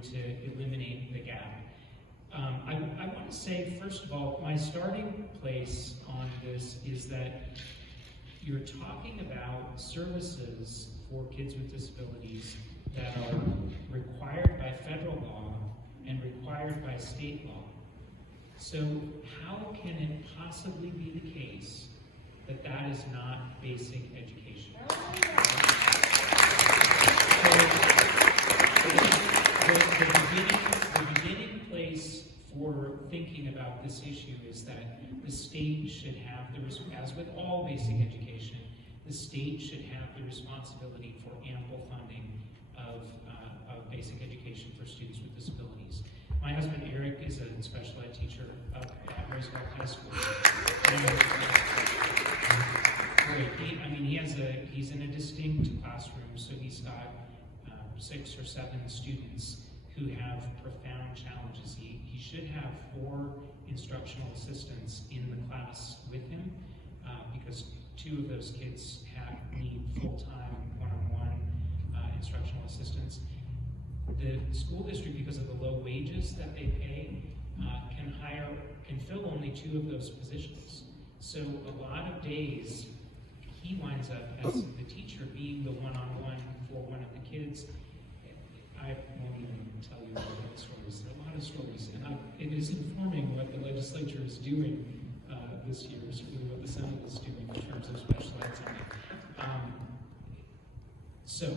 going to eliminate the gap. I want to say, first of all, my starting place on this is that you're talking about services for kids with disabilities that are required by federal law and required by state law. So how can it possibly be the case that that is not basic education? The beginning place for thinking about this issue is that the state should have, as with all basic education, the state should have the responsibility for ample funding of basic education for students with disabilities. My husband Eric is a special ed teacher up at Roosevelt High School. He's in a distinct classroom, so he's got 6 or 7 students who have profound challenges. He should have 4 instructional assistants in the class with him because 2 of those kids need full-time, one-on-one instructional assistants. The school district, because of the low wages that they pay, can fill only 2 of those positions. So a lot of days, he winds up as the teacher being the one-on-one for one of the kids. I won't even tell you all the stories. There are a lot of stories, and it is informing what the legislature is doing this year, is really what the Senate is doing in terms of special ed funding. So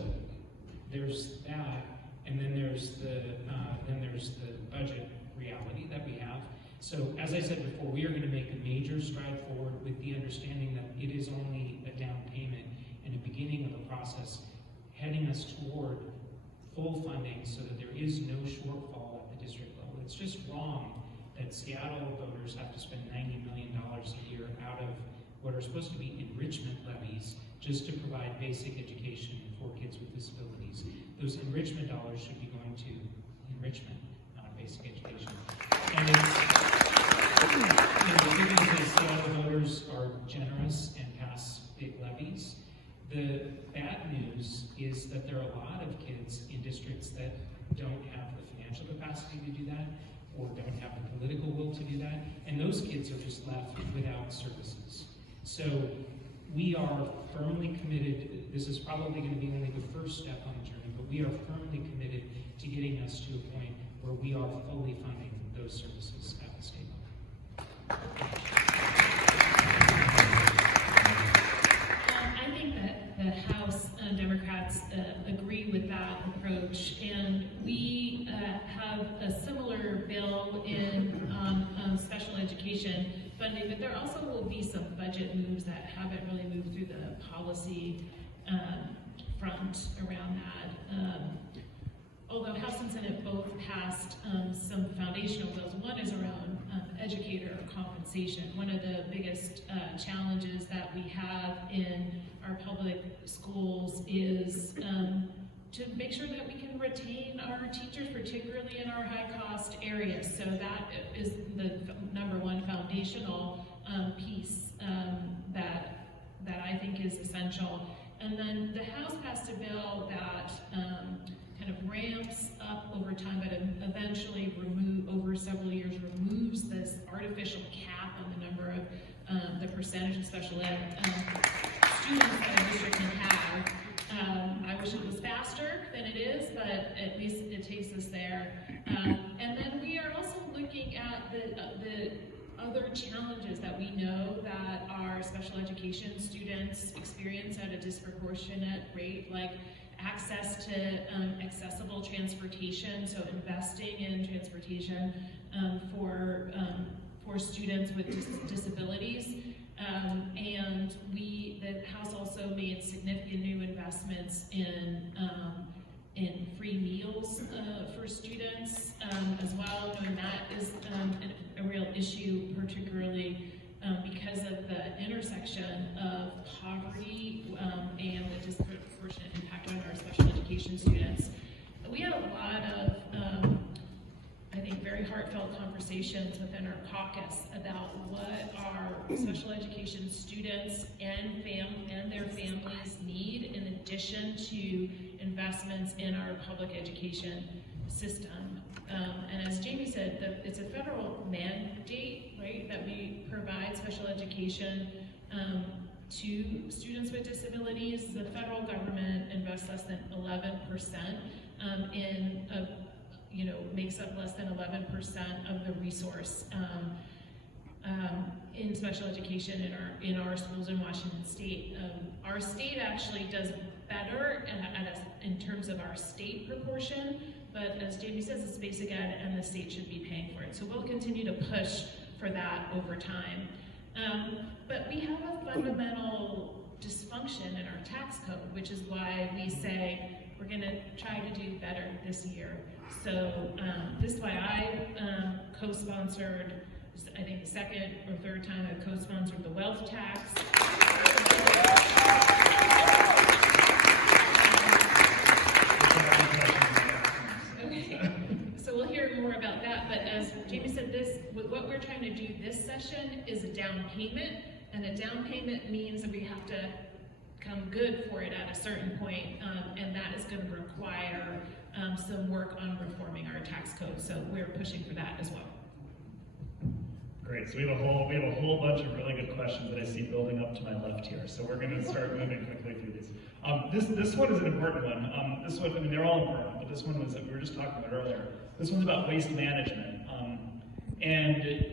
there's that, and then there's the budget reality that we have. So as I said before, we are going to make a major stride forward with the understanding that it is only a down payment and a beginning of a process heading us toward full funding so that there is no shortfall at the district level. It's just wrong that Seattle voters have to spend $90 million a year out of what are supposed to be enrichment levies just to provide basic education for kids with disabilities. Those enrichment dollars should be going to enrichment, not basic education. And the good news is Seattle voters are generous and pass big levies. The bad news is that there are a lot of kids in districts that don't have the financial capacity to do that or don't have the political will to do that, and those kids are just left without services. So we are firmly committed, this is probably going to be only the first step on the journey, but we are firmly committed to getting us to a point where we are fully funding those services at the state level. I think that the House Democrats agree with that approach, and we have a similar bill in special education funding, but there also will be some budget moves that haven't really moved through the policy front around that. Although House and Senate both passed some foundational bills. One is around educator compensation. One of the biggest challenges that we have in our public schools is to make sure that we can retain our teachers, particularly in our high-cost areas. So that is the number one foundational piece that I think is essential. And then the House passed a bill that kind of ramps up over time, but eventually over several years removes this artificial cap on the number of the percentage of special ed students that a district can have. I wish it was faster than it is, but at least it takes us there. And then we are also looking at the other challenges that we know that our special education students experience at a disproportionate rate, like access to accessible transportation, so investing in transportation for students with disabilities. And the House also made significant new investments in free meals for students as well, and that is a real issue, particularly because of the intersection of poverty and the disproportionate impact on our special education students. We had a lot of, I think, very heartfelt conversations within our caucus about what our special education students and their families need in addition to investments in our public education system. And as Jamie said, it's a federal mandate, right, that we provide special education to students with disabilities. The federal government invests less than 11% makes up less than 11% of the resource in special education in our schools in Washington State. Our state actually does better in terms of our state proportion, but as Jamie says, it's basic ed and the state should be paying for it. So we'll continue to push for that over time. But we have a fundamental dysfunction in our tax code, which is why we say we're going to try to do better this year. So this is why I co-sponsored, I think the second or third time I co-sponsored the wealth tax. Okay, so we'll hear more about that, but as Jamie said, what we're trying to do this session is a down payment, and a down payment means that we have to come good for it at a certain point, and that is going to require some work on reforming our tax code, so we're pushing for that as well. Great, so we have a whole bunch of really good questions that I see building up to my left here, so we're going to start moving quickly through these. This one is an important one. This one, I mean, they're all important, but this one was, we were just talking about earlier. This one's about waste management. And